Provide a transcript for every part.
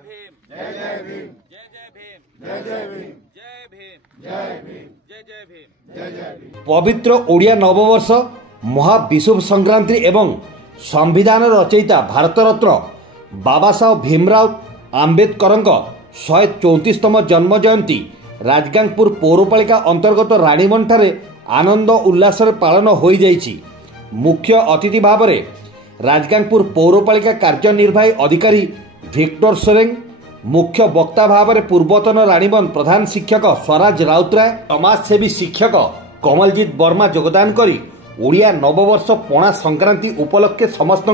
भीम जय जय भीम जय जय भीम जय जय भीम जय भीम जय भीम जय जय भीम जय जय भीम। पवित्र ओडिया नववर्ष महाविषुव संक्रांति एवं संविधान रचयिता भारत रत्न बाबा साहेब भीमराव आंबेडकर 134तम जन्म जयंती राजगांगपुर पौरपालिका अंतर्गत राणीबंठारे आनंद उल्लास पालन हो जाइछि। मुख्य अतिथि भाव में राजगांगपुर पौरपालिका कार्यनिर्वाही अधिकारी विक्टर सोरेंग, मुख्य वक्ता भाव में पूर्वतन राणीबन प्रधान शिक्षक स्वराज राउतराय, समाजसेवी शिक्षक कमलजीत वर्मा योगदान करी ओडिया नववर्ष पणा संक्रांति उपलक्षे समस्त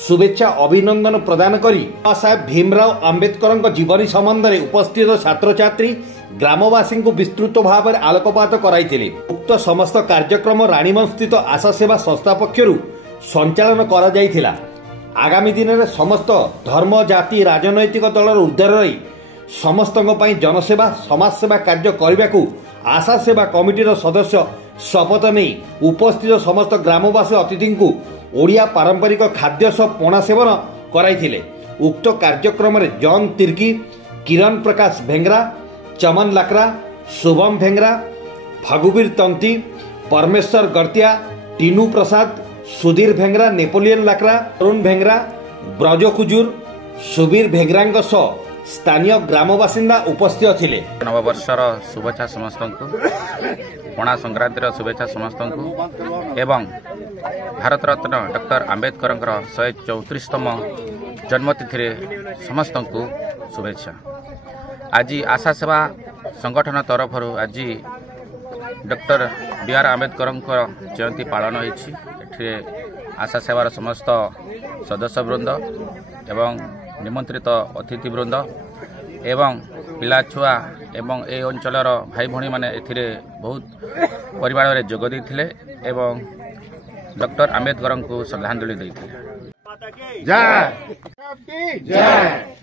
शुभेच्छा अभिनंदन प्रदान करी बाबा साहेब भीमराव आंबेडकर जीवनी संबंध में उपस्थित छात्र छात्री ग्रामवासी को विस्तृत भाव में आलोकपात कराइथिले। उक्त समस्त कार्यक्रम राणीबन स्थित आशा सेवा संस्था पक्षरु संचालन करा जाइथिला। आगामी दिन में समस्त धर्म जाति राजनैतिक दलर उद्धार रही समस्त जनसेवा समाजसेवा कार्य करने को आशा सेवा कमिटीर सदस्य शपथ नहीं उपस्थित समस्त ग्रामवासी अतिथि को ओडिया पारंपरिक खाद्य सह पणा सेवन कराइथिले। उक्त कार्यक्रम में जॉन तिर्की, किरण प्रकाश भेंगरा, चमन लाकरा, शुभम भेंगरा, फागुबीर तंती, परमेश्वर गर्तिया, टीनू प्रसाद, सुधीर भेंगरा, नेपोलियन लाकरा, अरुण भेंगरा, ब्रज कुजूर, सुबीर भेंगरा स्थानीय ग्रामबासिंदा उपस्थित थिले। नववर्षर शुभेच्छा समस्त को, पणा संक्रांतिर शुभेच्छा समस्त को एवं भारत रत्न डॉक्टर आंबेडकर 134तम जन्मतिथि समस्त को शुभेच्छा। आज आशा सेवा संगठन तरफ आज डॉक्टर बी.आर. आंबेडकर जयंती पालन होती। आशा सेवार समस्त सदस्य वृंद एवं निमंत्रित अतिथि वृंद एवं पिला छुआ एवं ए अंचलर भाई भणी माने एथिरे बहुत परिमाण में जोग देथिले एवं डॉक्टर आंबेडकर को श्रद्धांजलि देथिले। जय जय।